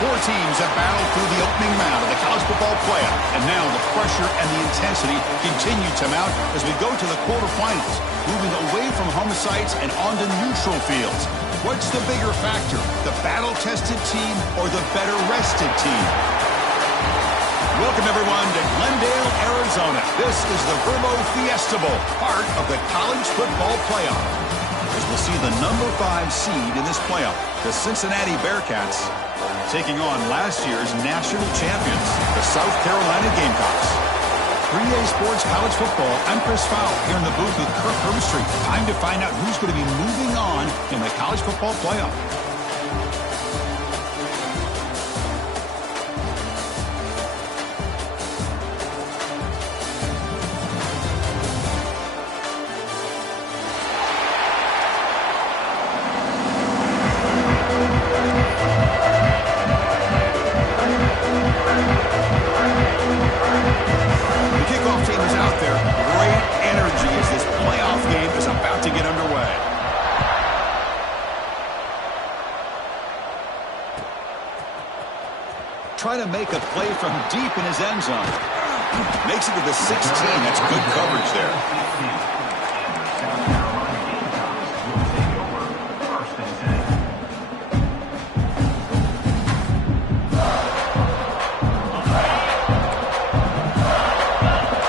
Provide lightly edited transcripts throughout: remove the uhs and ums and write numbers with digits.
Four teams have battled through the opening round of the college football playoff, and now the pressure and the intensity continue to mount as we go to the quarterfinals, moving away from home sites and onto neutral fields. What's the bigger factor, the battle-tested team or the better-rested team? Welcome, everyone, to Glendale, Arizona. This is the Verbo Fiesta Bowl, part of the college football playoff. As we'll see the number 5 seed in this playoff, the Cincinnati Bearcats, taking on last year's national champions, the South Carolina Gamecocks. 3A Sports College Football, I'm Chris Fowle, here in the booth with Kirk Herbstreit. Time to find out who's going to be moving on in the college football playoff. Trying to make a play from deep in his end zone. Makes it to the 16. That's good coverage there.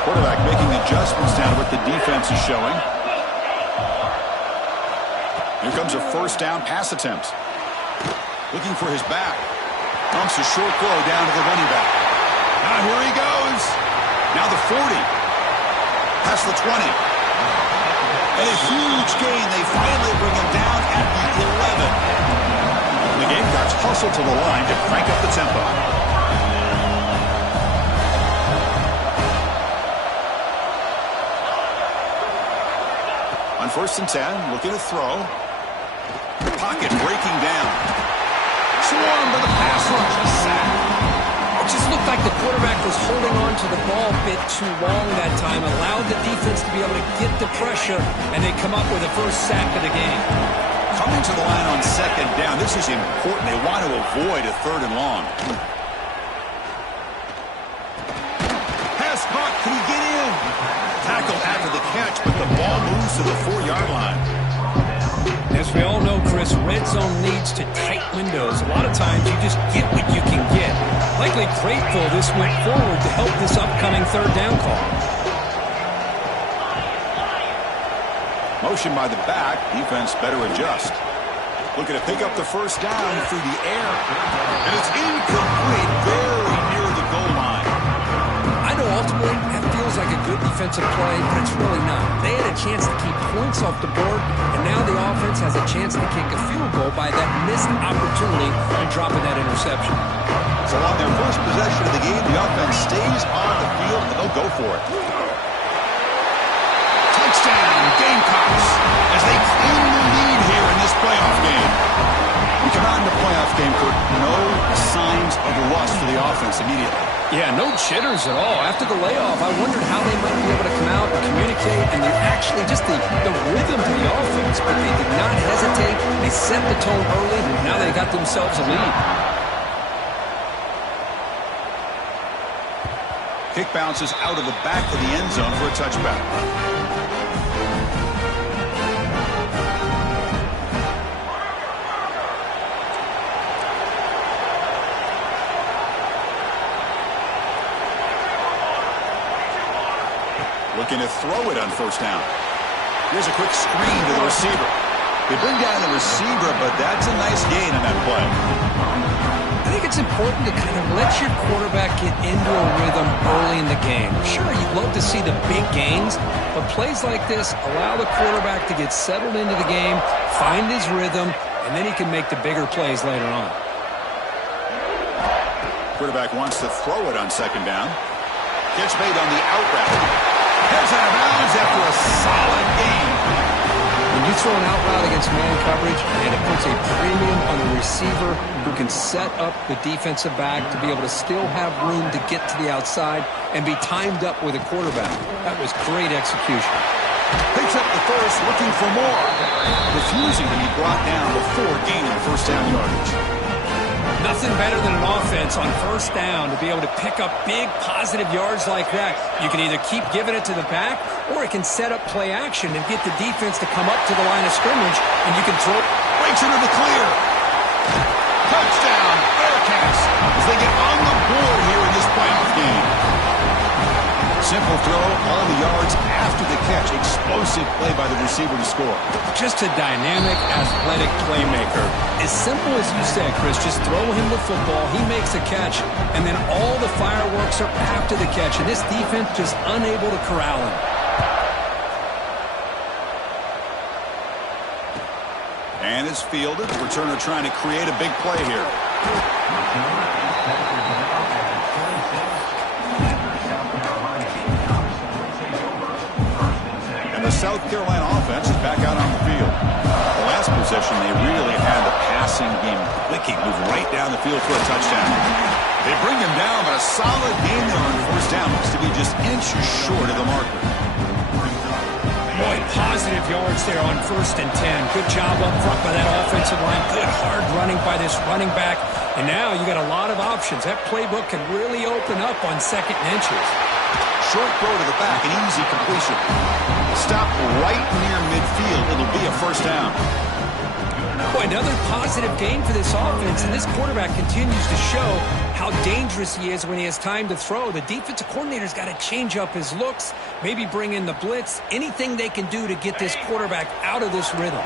Quarterback making adjustments down what the defense is showing. Here comes a first down pass attempt. Looking for his back. Pumps a short throw down to the running back. Now here he goes. Now the 40. Past the 20. And a huge gain. They finally bring him down at the 11. The Gamecocks hustle to the line to crank up the tempo. On 1st and 10, looking to throw. Pocket breaking down. Swarmed by the pass rush. A sack. It just looked like the quarterback was holding on to the ball a bit too long that time, allowed the defense to be able to get the pressure, and they come up with the first sack of the game. Coming to the line on 2nd down. This is important. They want to avoid a 3rd and long. Pass caught. Can he get in? Tackled after the catch, but the ball moves to the 4-yard line. As we all know, Chris, red zone leads to tight windows. A lot of times you just get what you can get. Likely grateful this went forward to help this upcoming 3rd down call. Motion by the back. Defense better adjust. Looking to pick up the first down through the air. And it's incomplete. Very near the goal line. I know ultimately that feels like a good defensive play, but it's really not. They had a chance to keep points off the board, and now the offense has a chance to kick a field goal by that missed opportunity and dropping that interception. So on their first possession of the game, the offense stays on the field, and they'll go for it. Touchdown, Gamecocks, as they claim the lead here in this playoff game. We come out in the playoff game, Kurt. No signs of rust for the offense immediately. Yeah, no jitters at all. After the layoff, I wondered how they might be able to come out and communicate, and actually just the rhythm to the offense, but they did not hesitate. They set the tone early, and now they got themselves a lead. Kick bounces out of the back of the end zone for a touchback. Looking to throw it on 1st down. Here's a quick screen to the receiver. They bring down the receiver, but that's a nice gain on that play. I think it's important to kind of let your quarterback get into a rhythm early in the game. Sure, you'd love to see the big gains, but plays like this allow the quarterback to get settled into the game, find his rhythm, and then he can make the bigger plays later on. Quarterback wants to throw it on 2nd down. Catch made on the out route. Heads out of bounds after a solid game. When you throw an out route against man coverage, and it puts a premium on the receiver who can set up the defensive back to be able to still have room to get to the outside and be timed up with a quarterback. That was great execution. Picks up the first, looking for more. Refusing to be brought down before gaining 1st down yardage. Nothing better than an offense on first down to be able to pick up big positive yards like that. You can either keep giving it to the back, or it can set up play action and get the defense to come up to the line of scrimmage, and you can throw. Breaks into the clear. Touchdown, Bearcats, as they get on the board here in this playoff game. Simple throw, all the yards after the catch. Explosive play by the receiver to score. Just a dynamic, athletic playmaker. As simple as you said, Chris, just throw him the football, he makes a catch, and then all the fireworks are after the catch, and this defense just unable to corral him. And it's fielded. The returner trying to create a big play here. And the South Carolina offense is back out on the field. The last possession, they really had the passing game clicking, move right down the field for a touchdown. They bring him down, but a solid game there on first down. Looks to be just inches short of the marker. Boy, positive yards there on 1st and 10. Good job up front by that offensive line. Good hard running by this running back. And now you got a lot of options. That playbook can really open up on 2nd and inches. Short throw to the back, an easy completion. Stop right near midfield. It'll be a first down. Boy, another positive game for this offense, and this quarterback continues to show how dangerous he is when he has time to throw. The defensive coordinator's got to change up his looks, maybe bring in the blitz, anything they can do to get this quarterback out of this rhythm.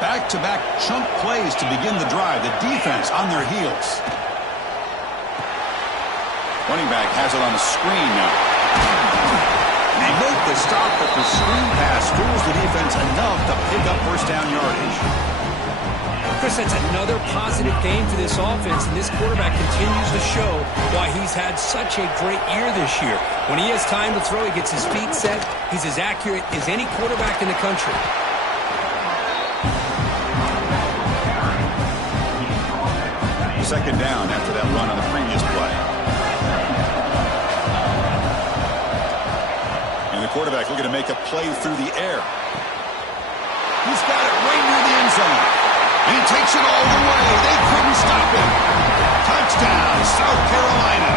Back-to-back chunk plays to begin the drive. The defense on their heels. Running back has it on the screen now. They make the stop, but the screen pass fools the defense enough to pick up first down yardage. Chris, that's another positive game for this offense, and this quarterback continues to show why he's had such a great year this year. When he has time to throw, he gets his feet set. He's as accurate as any quarterback in the country. Second down after that run on the previous play. And the quarterback looking to make a play through the air. He's got it right near the end zone. And he takes it all the way. They couldn't stop him. Touchdown, South Carolina.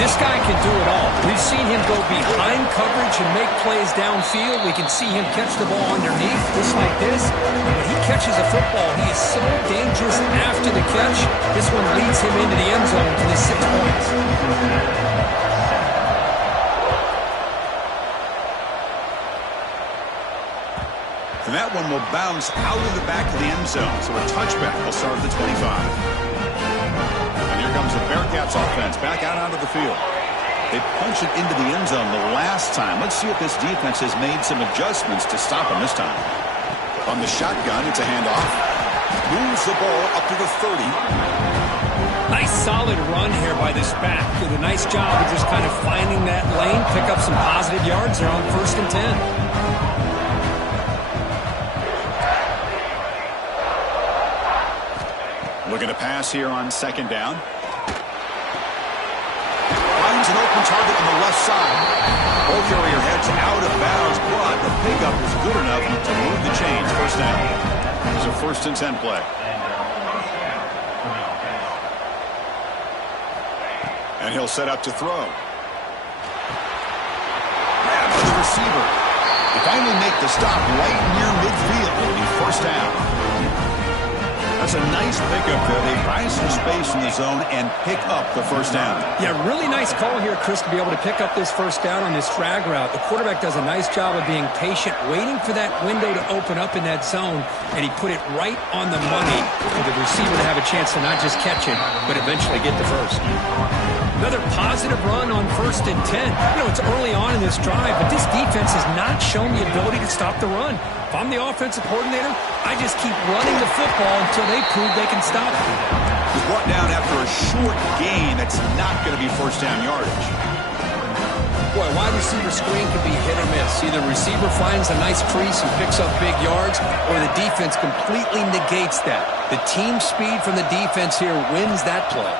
This guy can do it all. We've seen him go behind coverage and make plays downfield. We can see him catch the ball underneath, just like this. When he catches a football, he is so dangerous after the catch. This one leads him into the end zone for the 6 points. And that one will bounce out of the back of the end zone. So a touchback will start at the 25. And here comes the Bearcats offense back out onto the field. They punch it into the end zone the last time. Let's see if this defense has made some adjustments to stop them this time. On the shotgun, it's a handoff. Moves the ball up to the 30. Nice solid run here by this back. Did a nice job of just kind of finding that lane, pick up some positive yards there on 1st and 10. Looking to pass here on 2nd down. Finds an open target on the left side. Ball carrier heads out of bounds, but the pickup is good enough to move the chains. First down. It's a 1st and 10 play. And he'll set up to throw. Grab for the receiver. They finally make the stop right near midfield. It'll be first down. That's a nice pickup there. They buy some space in the zone and pick up the first down. Yeah, really nice call here, Chris, to be able to pick up this first down on this drag route. The quarterback does a nice job of being patient, waiting for that window to open up in that zone, and he put it right on the money for the receiver to have a chance to not just catch it, but eventually get the first. Another positive run on 1st and 10. You know, it's early on in this drive, but this defense has not shown the ability to stop the run. If I'm the offensive coordinator, I just keep running the football until they prove they can stop it. He's brought down after a short gain. That's not going to be first down yardage. Boy, wide receiver screen can be hit or miss. Either receiver finds a nice crease and picks up big yards, or the defense completely negates that. The team speed from the defense here wins that play.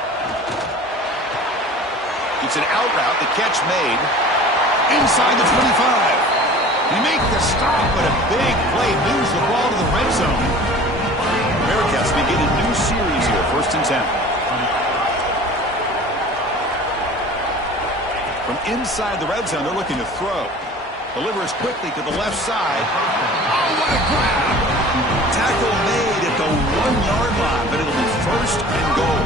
It's an out route. The catch made inside the 25. He make the stop, but a big play moves the ball to the red zone. Bearcats Bearcats begin a new series here, 1st and 10. From inside the red zone, they're looking to throw. Delivers quickly to the left side. Oh, what a grab! Tackle made at the 1-yard line, but it'll be 1st and goal.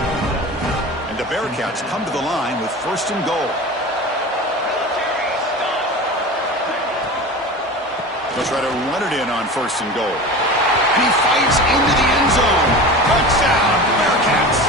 And the Bearcats come to the line with 1st and goal. They'll try to run it in on 1st and goal. And he fights into the end zone. Touchdown, Bearcats.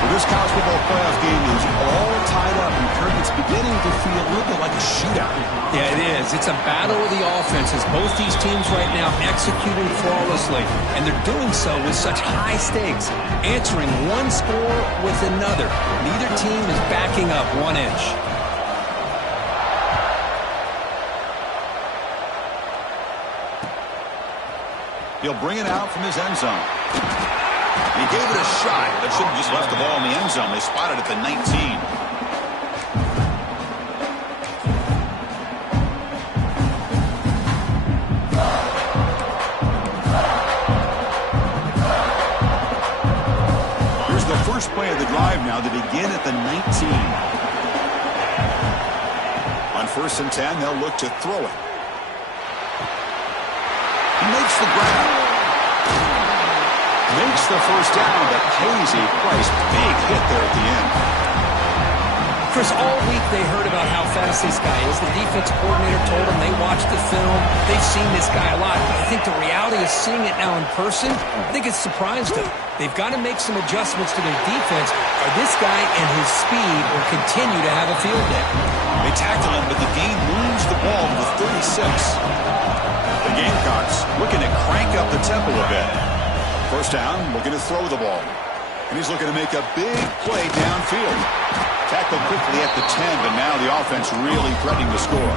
Well, this college football playoff game is all tied up, and Kirk, it's beginning to feel a little bit like a shootout. Yeah, it is. It's a battle of the offenses. Both these teams right now executing flawlessly, and they're doing so with such high stakes, answering one score with another. Neither team is backing up 1 inch. He'll bring it out from his end zone. And he gave it a shot. That should have just left the ball in the end zone. They spotted it at the 19. Here's the first play of the drive now to begin at the 19. On 1st and 10, they'll look to throw it. He makes the grab. Makes the 1st down, but pays a price. Big hit there at the end. Chris, all week they heard about how fast this guy is. The defense coordinator told them they watched the film. They've seen this guy a lot. But I think the reality of seeing it now in person, I think it's surprised them. They've got to make some adjustments to their defense, or this guy and his speed will continue to have a field day. They tackle him, but the game moves the ball to the 36. The Gamecocks looking to crank up the tempo a bit. 1st down, looking to throw the ball. And he's looking to make a big play downfield. Tackled quickly at the 10, but now the offense really threatening to score.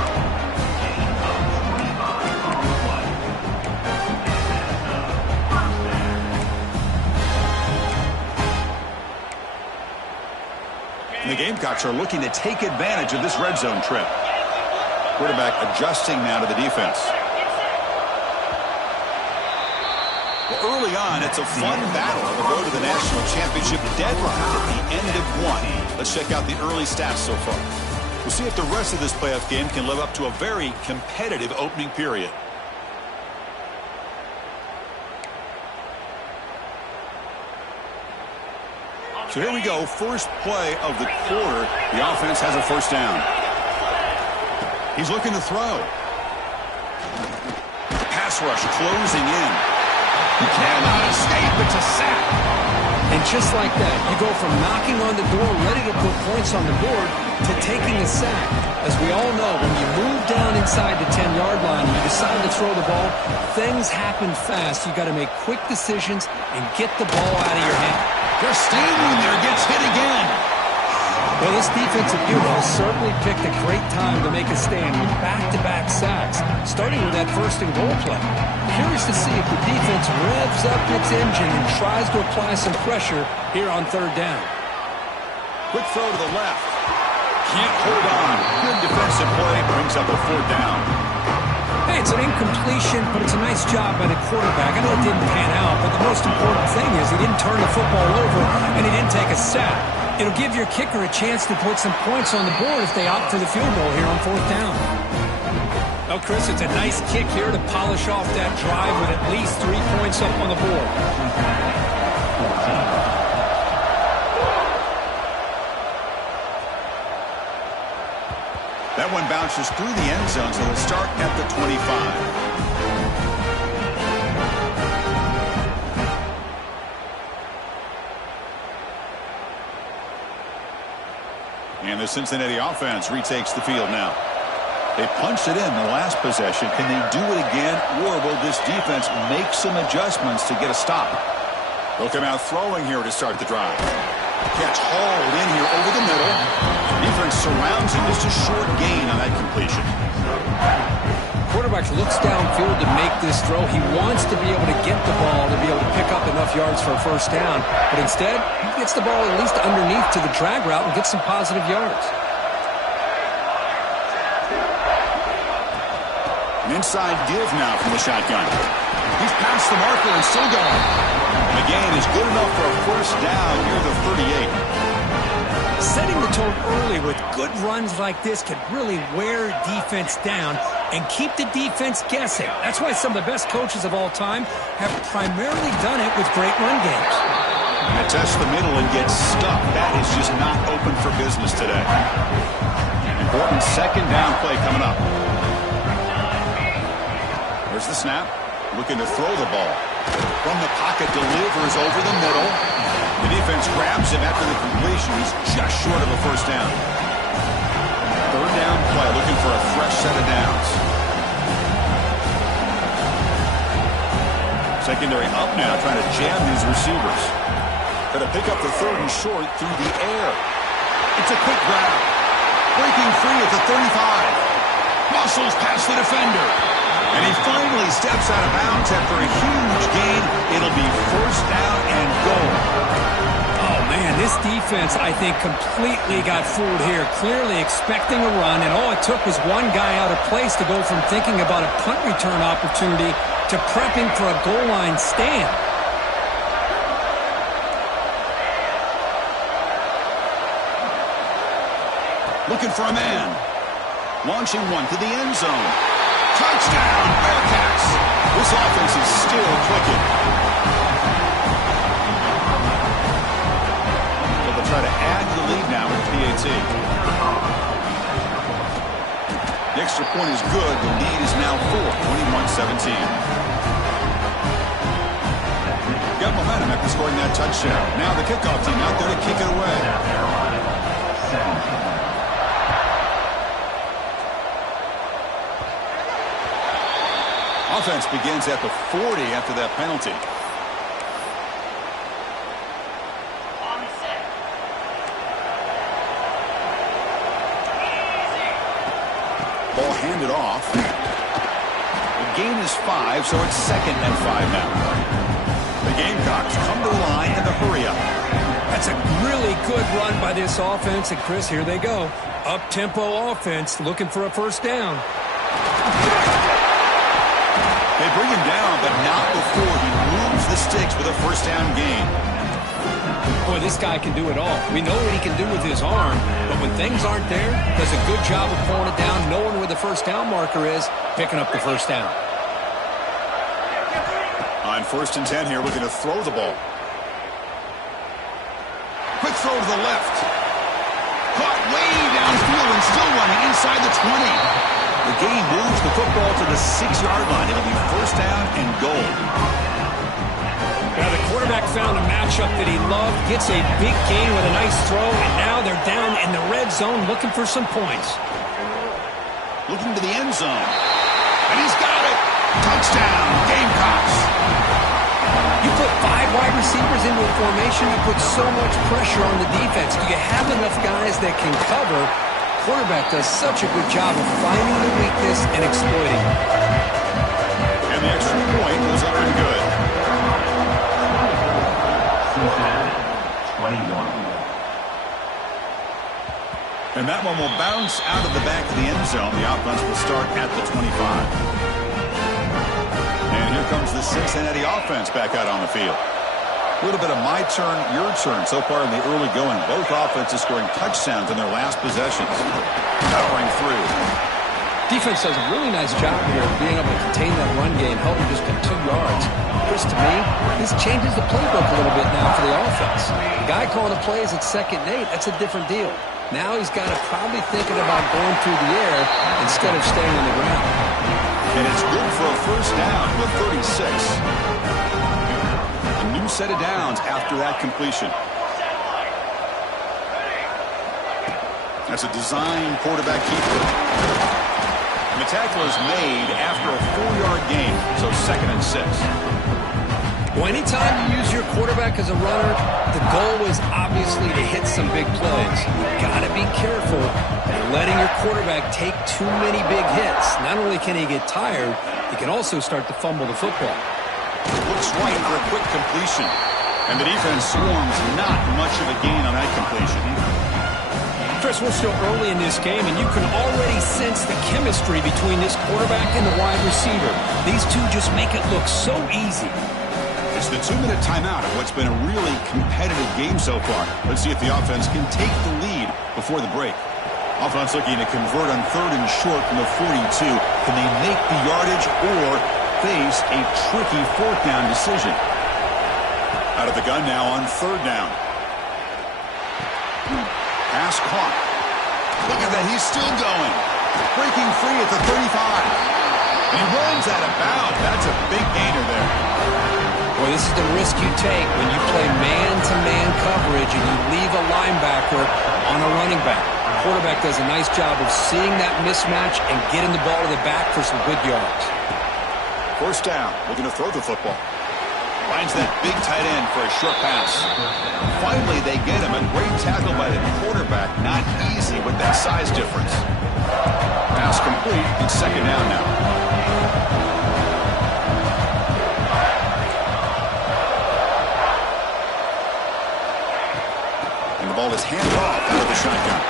And the Gamecocks are looking to take advantage of this red zone trip. Quarterback adjusting now to the defense. Early on, it's a fun battle on the road to the national championship deadline at the end of 1. Let's check out the early stats so far. We'll see if the rest of this playoff game can live up to a very competitive opening period. So here we go. First play of the quarter. The offense has a 1st down. He's looking to throw. Pass rush closing in. He cannot escape. It's a sack. And just like that, you go from knocking on the door, ready to put points on the board, to taking a sack. As we all know, when you move down inside the 10-yard line and you decide to throw the ball, things happen fast. You've got to make quick decisions and get the ball out of your hand. They're standing there, gets hit again. Well, this defensive unit has certainly picked a great time to make a stand with back-to-back sacks, starting with that 1st and goal play. Curious to see if the defense revs up its engine and tries to apply some pressure here on 3rd down. Quick throw to the left. Can't hold on. Good defensive play, brings up a 4th down. Hey, it's an incompletion, but it's a nice job by the quarterback. I know it didn't pan out, but the most important thing is he didn't turn the football over and he didn't take a sack. It'll give your kicker a chance to put some points on the board if they opt for the field goal here on 4th down. Oh, Chris, it's a nice kick here to polish off that drive with at least 3 points up on the board. That one bounces through the end zone, so they'll start at the 25. And the Cincinnati offense retakes the field now. They punched it in the last possession. Can they do it again, or will this defense make some adjustments to get a stop? They'll come out throwing here to start the drive. Catch hauled in here over the middle. Defense surrounds him. Just a short gain on that completion. Quarterback looks downfield to make this throw. He wants to be able to get the ball to be able to pick up enough yards for a 1st down. But instead, he gets the ball at least underneath to the drag route and gets some positive yards. An inside give now from the shotgun. He's past the marker and still going. And the gain is good enough for a first down near the 38. Setting the tone early with good runs like this can really wear defense down and keep the defense guessing. That's why some of the best coaches of all time have primarily done it with great run games. And test the middle and get stuck. That is just not open for business today. Important second down play coming up. There's the snap. Looking to throw the ball. From the pocket, delivers over the middle. The defense grabs him after the completion. He's just short of a first down. Third down play, looking for a fresh set of downs. Secondary up now, trying to jam these receivers. Going to pick up the third and short through the air. It's a quick grab. Breaking free at the 35. Muscles past the defender. And he finally steps out of bounds after a huge gain. It'll be first down and goal. Oh, man, this defense, I think, completely got fooled here. Clearly expecting a run, and all it took was one guy out of place to go from thinking about a punt return opportunity to prepping for a goal line stand. Looking for a man. Launching one to the end zone. Touchdown, Bearcats! This offense is still clicking. So they'll try to add to the lead now with PAT. The extra point is good. The lead is now 4, 21-17. Got momentum after scoring that touchdown. Now the kickoff team out there to kick it away. Offense begins at the 40 after that penalty. Ball handed off. The gain is 5, so it's 2nd and 5 now. The Gamecocks come to the line in the hurry-up. That's a really good run by this offense, and Chris, here they go. Up-tempo offense, looking for a first down. They bring him down, but not before he moves the sticks with a first down gain. Boy, this guy can do it all. We know what he can do with his arm, but when things aren't there, does a good job of pulling it down, knowing where the first down marker is, picking up the first down. On 1st and 10 here, looking to throw the ball. Quick throw to the left. Caught way downfield and still running inside the 20. The game moves the football to the 6-yard line. It'll be first down and goal. Now the quarterback found a matchup that he loved, gets a big gain with a nice throw, and now they're down in the red zone looking for some points. Looking to the end zone. And he's got it. Touchdown, Gamecocks. You put 5 wide receivers into a formation, you put so much pressure on the defense. Do you have enough guys that can cover? Quarterback does such a good job of finding the weakness and exploiting it. And the extra point was up and good. 21. And that one will bounce out of the back of the end zone. The offense will start at the 25. And here comes the Cincinnati offense back out on the field. A little bit of my turn, your turn so far in the early going. Both offenses scoring touchdowns in their last possessions. Powering through. Defense does a really nice job here of being able to contain that run game, helping just get 2 yards. Chris, to me, this changes the playbook a little bit now for the offense. The guy calling the plays at 2nd and 8, that's a different deal. Now he's got to probably thinking about going through the air instead of staying on the ground. And it's good for a first down with 36. A new set of downs after that completion. That's a design quarterback keeper. And the tackle is made after a 4-yard gain, so 2nd and 6. Well, anytime you use your quarterback as a runner, the goal is obviously to hit some big plays. You got to be careful of letting your quarterback take too many big hits. Not only can he get tired, he can also start to fumble the football. Looks right for a quick completion. And the defense swarms not much of a gain on that completion. Chris, we're still early in this game, and you can already sense the chemistry between this quarterback and the wide receiver. These two just make it look so easy. It's the 2-minute timeout of what's been a really competitive game so far. Let's see if the offense can take the lead before the break. Offense looking to convert on 3rd and short from the 42. Can they make the yardage or face a tricky 4th down decision? Out of the gun now on 3rd down. Pass caught. Look at that, he's still going. Breaking free at the 35. He runs out of bounds. That's a big gainer there. Well, this is the risk you take when you play man-to-man coverage and you leave a linebacker on a running back. The quarterback does a nice job of seeing that mismatch and getting the ball to the back for some good yards. 1st down, looking to throw the football. Finds that big tight end for a short pass. Finally, they get him. A great tackle by the quarterback. Not easy with that size difference. Pass complete. It's 2nd down now. And the ball is handed off out of the shotgun.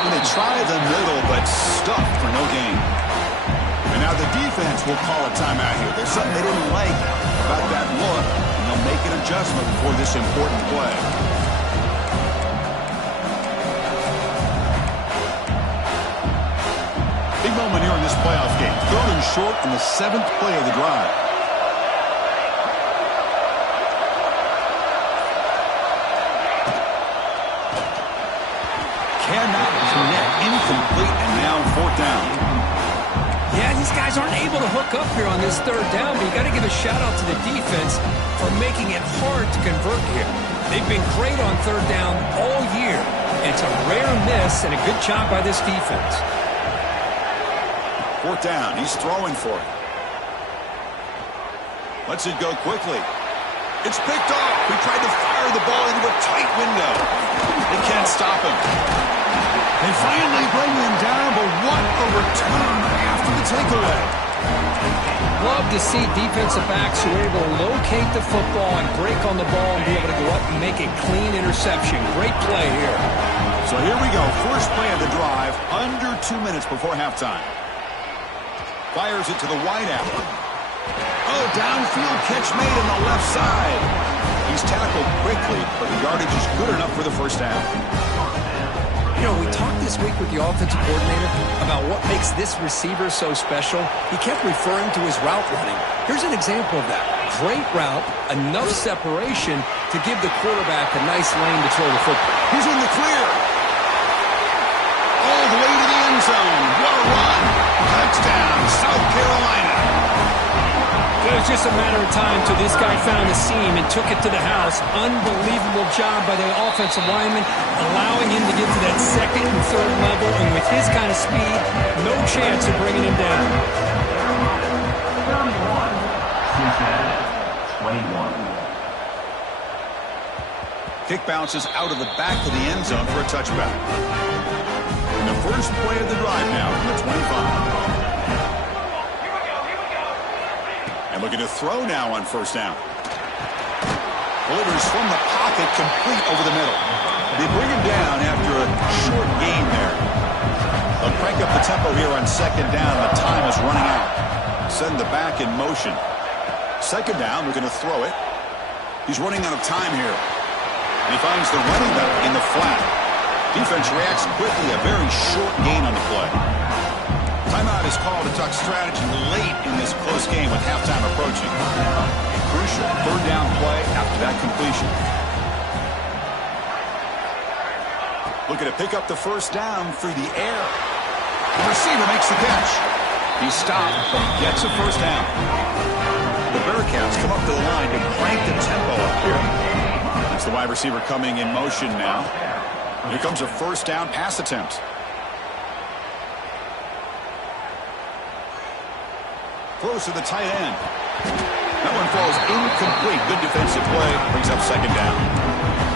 And they try the middle, but stuffed for no gain. And now the defense will call a timeout here. There's something they didn't like about that look, and they'll make an adjustment for this important play. Big moment here in this playoff game. 3rd and short on the 7th play of the drive. Cannot connect, incomplete, and now 4th down. Yeah, these guys aren't able to hook up here on this 3rd down, but you got to give a shout-out to the defense for making it hard to convert here. They've been great on 3rd down all year. It's a rare miss and a good job by this defense. 4th down, he's throwing for it. Lets it go quickly. It's picked off. He tried to fire the ball into a tight window. They can't stop him. They finally bring him down, but what a return after the takeaway. Love to see defensive backs who are able to locate the football and break on the ball and be able to go up and make a clean interception. Great play here. So here we go. First play of the drive, under 2 minutes before halftime. Fires it to the wideout. Oh, downfield catch made on the left side. He's tackled quickly, but the yardage is good enough for the 1st down. You know, we talked this week with the offensive coordinator about what makes this receiver so special. He kept referring to his route running. Here's an example of that. Great route, enough separation to give the quarterback a nice lane to throw the football. He's in the clear. All the way to the end zone. What a run. Touchdown, South Carolina. It was just a matter of time till this guy found the seam and took it to the house. Unbelievable job by the offensive lineman, allowing him to get to that 2nd and 3rd level, and with his kind of speed, no chance of bringing him down. 21. Kick bounces out of the back of the end zone for a touchback. And the first play of the drive now from the 25. And looking to throw now on 1st down. Delivers from the pocket, complete over the middle. They bring him down after a short gain there. They'll crank up the tempo here on 2nd down. The time is running out. Send the back in motion. 2nd down, looking to throw it. He's running out of time here. And he finds the running back in the flat. Defense reacts quickly. A very short gain on the play. Timeout is called to talk strategy late in this close game with halftime approaching. A crucial 3rd down play after that completion. Looking to pick up the 1st down through the air. The receiver makes the catch. He's stopped, but he gets a 1st down. The Bearcats come up to the line to crank the tempo up here. That's the wide receiver coming in motion now. Here comes a 1st down pass attempt. Throws to the tight end. That one falls incomplete. Good defensive play. Brings up 2nd down.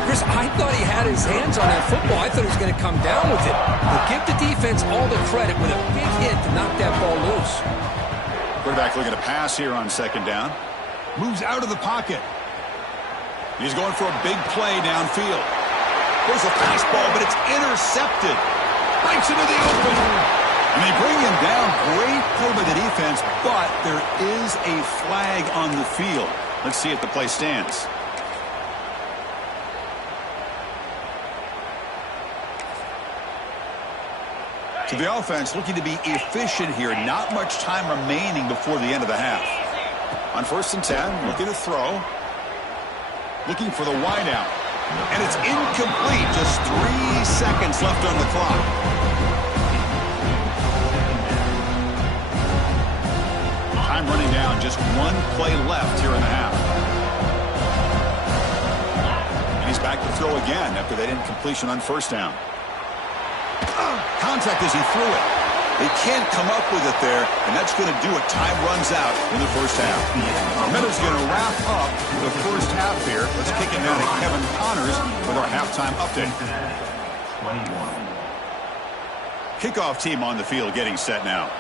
Chris, I thought he had his hands on that football. I thought he was going to come down with it. But give the defense all the credit with a big hit to knock that ball loose. Quarterback looking to pass here on 2nd down. Moves out of the pocket. He's going for a big play downfield. There's a fastball, but it's intercepted. Breaks into the open. And they bring him down. Great play by the defense, but there is a flag on the field. Let's see if the play stands. So the offense looking to be efficient here. Not much time remaining before the end of the half. On 1st and 10, looking to throw. Looking for the wideout. And it's incomplete. Just 3 seconds left on the clock. Time running down. Just 1 play left here in the half. And he's back to throw again after that incompletion on 1st down. Contact as he threw it. They can't come up with it there, and that's going to do it. Time runs out in the 1st half. Meadows going to wrap up the 1st half here. Let's kick it down to Kevin Connors with our halftime update. 21. Kickoff team on the field getting set now.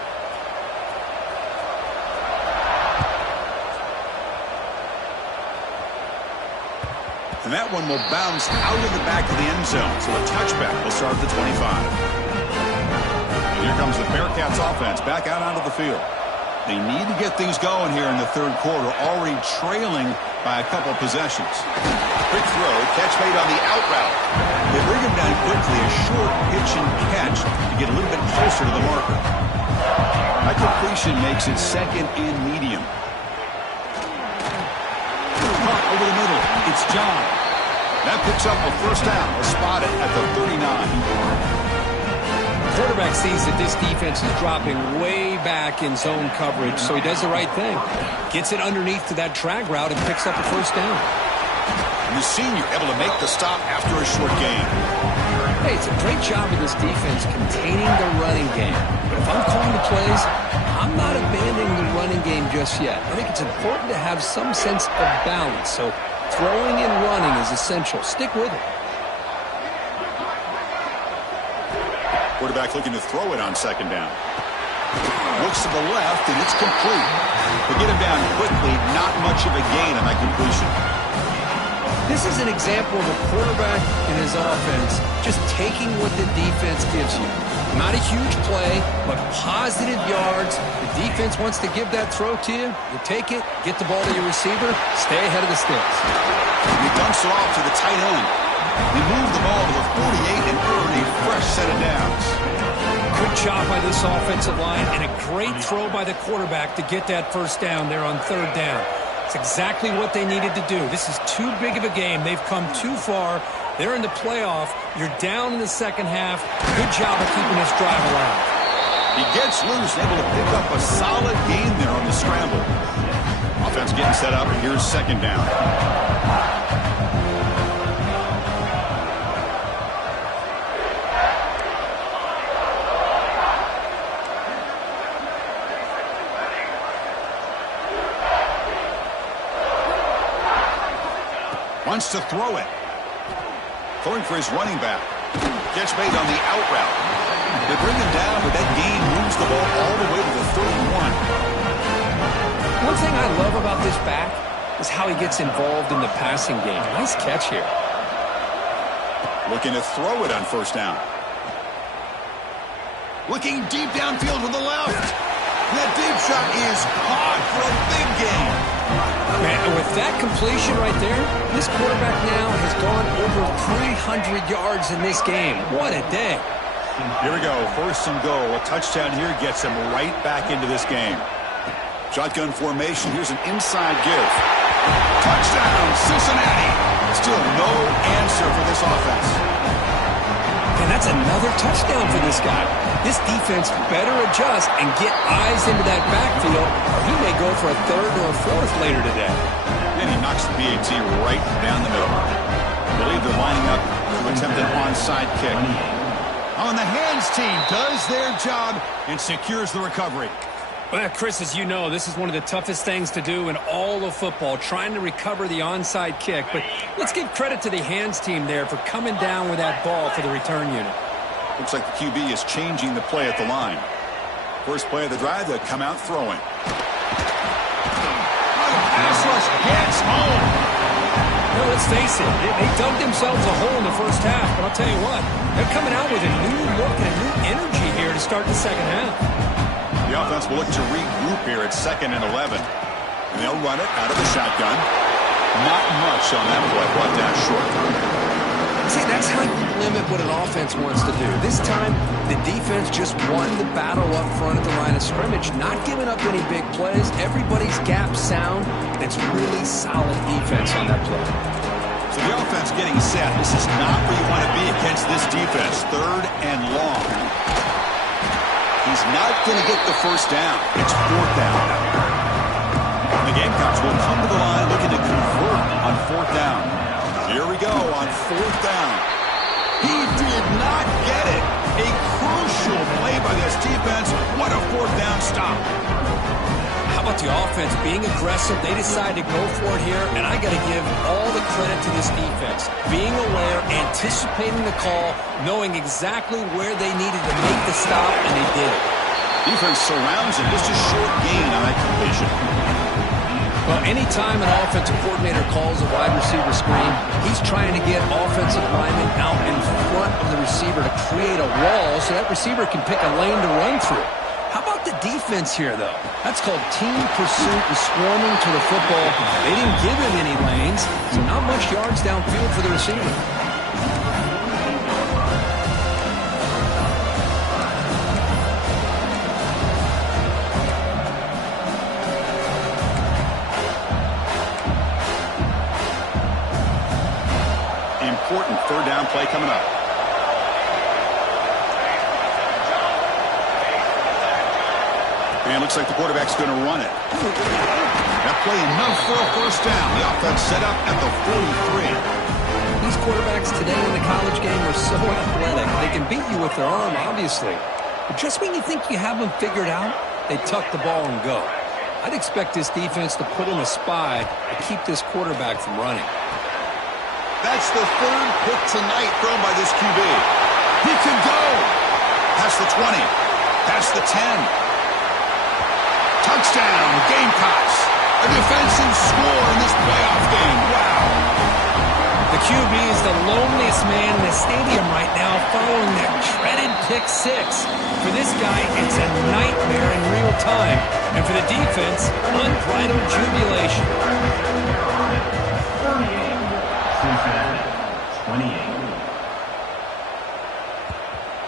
And that one will bounce out of the back of the end zone. So a touchback will start at the 25. And here comes the Bearcats offense back out onto the field. They need to get things going here in the 3rd quarter, already trailing by a couple possessions. Quick throw, catch made on the out route. They bring him down quickly, a short pitch and catch to get a little bit closer to the marker. That completion makes it 2nd and medium. Over the middle, it's John. That picks up a 1st down. We'll spot it at the 39. The quarterback sees that this defense is dropping way back in zone coverage, so he does the right thing. Gets it underneath to that drag route and picks up a 1st down. And the senior able to make the stop after a short gain. Hey, it's a great job of this defense containing the running game. But if I'm calling the plays, I'm not abandoning the running game just yet. I think it's important to have some sense of balance. So throwing and running is essential. Stick with it. Quarterback looking to throw it on 2nd down. Looks to the left, and it's complete. They get him down quickly. Not much of a gain on that completion. This is an example of a quarterback and his offense just taking what the defense gives you. Not a huge play, but positive yards. The defense wants to give that throw to you. You take it, get the ball to your receiver, stay ahead of the sticks. He dumps it off to the tight end. They move the ball to the 48 and earn a fresh set of downs. Good job by this offensive line and a great throw by the quarterback to get that 1st down there on 3rd down. It's exactly what they needed to do. This is too big of a game. They've come too far. They're in the playoff. You're down in the 2nd half. Good job of keeping this drive alive. He gets loose, able to pick up a solid gain there on the scramble. Offense getting set up, and here's 2nd down. Wants to throw it. Going for his running back. Catch made on the out route. They bring him down, but that gain moves the ball all the way to the 31. One thing I love about this back is how he gets involved in the passing game. Nice catch here. Looking to throw it on 1st down. Looking deep downfield with the left. That deep shot is caught for a big gain. Man, with that completion right there, this quarterback now has gone over 300 yards in this game. What a day. Here we go. 1st and goal. A touchdown here gets him right back into this game. Shotgun formation. Here's an inside give. Touchdown, Cincinnati. Still no answer for this offense. And that's another touchdown for this guy. This defense better adjust and get eyes into that backfield, or he may go for a 3rd or a 4th later today. And he knocks the BAT right down the middle. I believe they're lining up to attempt an onside kick. On the hands team does their job and secures the recovery. Well, Chris, as you know, this is one of the toughest things to do in all of football, trying to recover the onside kick. But let's give credit to the hands team there for coming down with that ball for the return unit. Looks like the QB is changing the play at the line. First play of the drive, they come out throwing. The pass rush gets home. Now, let's face it, they dug themselves a hole in the first half, but I'll tell you what, they're coming out with a new look and a new energy here to start the second half. The offense will look to regroup here at 2nd and 11. And they'll run it out of the shotgun. Not much on that play, brought down short. See, that's how you limit what an offense wants to do. This time, the defense just won the battle up front at the line of scrimmage, not giving up any big plays. Everybody's gap sound. It's really solid defense on that play. So the offense getting set. This is not where you want to be against this defense. 3rd and long. He's not going to get the first down. It's 4th down. And the Gamecocks will come to the line looking to convert on 4th down. Here we go on 4th down. He did not get it. A crucial play by this defense. What a 4th down stop. How about the offense being aggressive? They decide to go for it here, and I got to give all the credit to this defense. Being aware, anticipating the call, knowing exactly where they needed to make the stop, and they did it. Defense surrounds him. Just a short gain on that completion. Well, anytime an offensive coordinator calls a wide receiver screen, he's trying to get offensive linemen out in front of the receiver to create a wall so that receiver can pick a lane to run through. How about the defense here, though? That's called team pursuit and swarming to the football. They didn't give him any lanes, so not much yards downfield for the receiver. Important 3rd down play coming up. And it looks like the quarterback's going to run it. That play enough for a first down. The offense set up at the 43. These quarterbacks today in the college game are so athletic. They can beat you with their arm, obviously. But just when you think you have them figured out, they tuck the ball and go. I'd expect this defense to put in a spy to keep this quarterback from running. That's the 3rd pick tonight thrown by this QB. He can go. Past the 20. Past the 10. Touchdown, Gamecocks. A defensive score in this playoff game. Wow. The QB is the loneliest man in the stadium right now following that dreaded pick 6. For this guy, it's a nightmare in real time. And for the defense, unbridled jubilation. 28.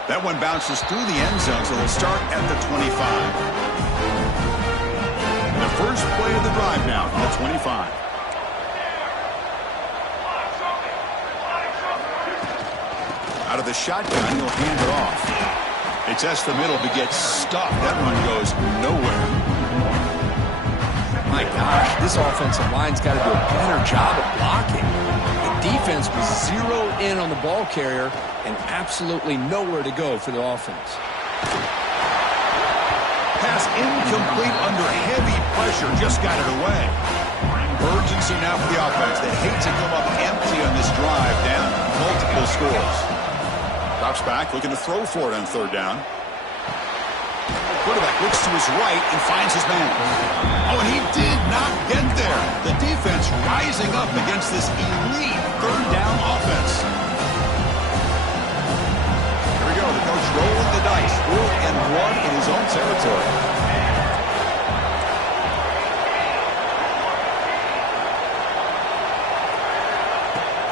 That one bounces through the end zone, so they'll start at the 25. The first play of the drive now from the 25. Out of the shotgun, he'll hand it off. They test the middle but get stuffed. That run goes nowhere. My gosh, this offensive line's got to do a better job of blocking. The defense was zeroed in on the ball carrier and absolutely nowhere to go for the offense. Pass incomplete under heavy pressure. Just got it away. Urgency now for the offense. They hate to come up empty on this drive, down multiple scores. Drops back, looking to throw for it on 3rd down. Quarterback looks to his right and finds his man. Oh, and he did not get there. The defense rising up against this elite 3rd down offense. Here we go. The coach rolling the dice. 4th and 1 in his own territory.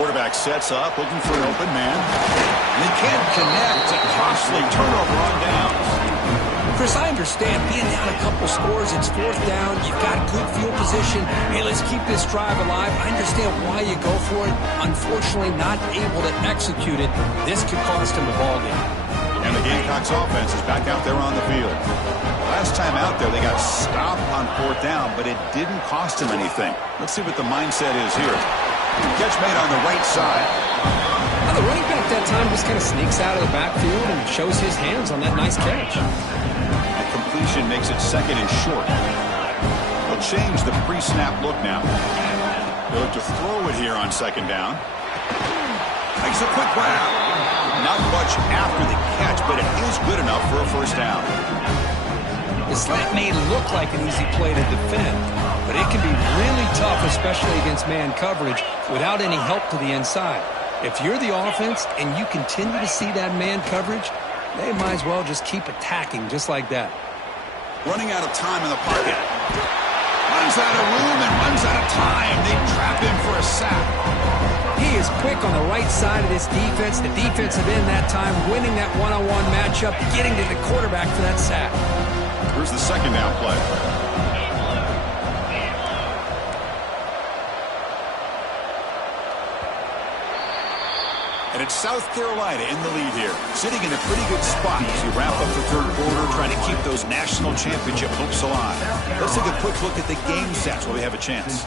Quarterback sets up, looking for an open man. And he can't connect. A costly turnover on downs. Chris, I understand being down a couple scores, it's 4th down, you've got good field position, hey, let's keep this drive alive. I understand why you go for it. Unfortunately, not able to execute it. This could cost him the ballgame. And the Gamecocks offense is back out there on the field. Last time out there, they got stopped on 4th down, but it didn't cost him anything. Let's see what the mindset is here. Catch made on the right side. Now, the running back that time just kind of sneaks out of the backfield and shows his hands on that nice catch. That completion makes it 2nd and short. They'll change the pre-snap look now. They'll look to throw it here on 2nd down. Makes a quick grab. Not much after the catch, but it is good enough for a first down. The slant may look like an easy play to defend, but it can be really tough, especially against man coverage, without any help to the inside. If you're the offense and you continue to see that man coverage, they might as well just keep attacking just like that. Running out of time in the pocket. Runs out of room and runs out of time. They trap him for a sack. He is quick on the right side of this defense. The defensive end that time winning that one-on-one matchup, getting to the quarterback for that sack. Here's the second down play. And it's South Carolina in the lead here, sitting in a pretty good spot as we wrap up the third quarter, trying to keep those national championship hopes alive. Let's take a quick look at the game stats while we have a chance.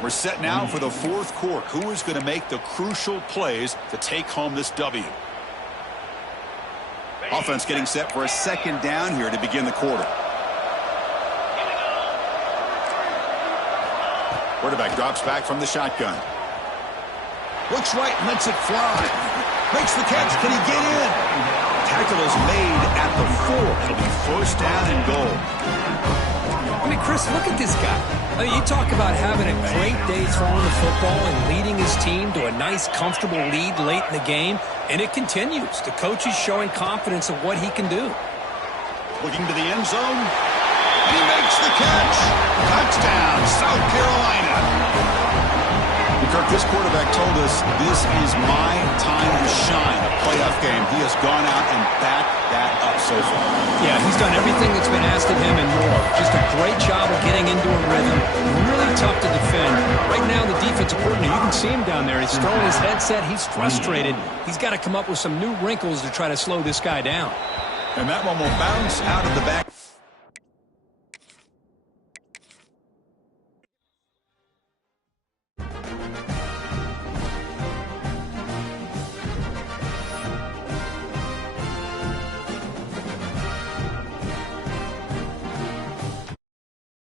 We're set now for the fourth quarter. Who is going to make the crucial plays to take home this W? Offense getting set for a second down here to begin the quarter. Quarterback drops back from the shotgun. Looks right and lets it fly. Makes the catch. Can he get in? Tackle is made at the 4. It'll be first down and goal. I mean, Chris, look at this guy. I mean, you talk about having a great day throwing the football and leading his team to a nice, comfortable lead late in the game, and it continues. The coach is showing confidence of what he can do. Looking to the end zone. And he makes the catch. Touchdown, South Carolina. Kirk, this quarterback told us this is my time to shine, a playoff game. He has gone out and backed that up so far. Yeah, he's done everything that's been asked of him and more. Just a great job of getting into a rhythm. Really tough to defend. Right now, the defensive coordinator, you can see him down there. He's throwing his headset. He's frustrated. He's got to come up with some new wrinkles to try to slow this guy down. And that one will bounce out of the back.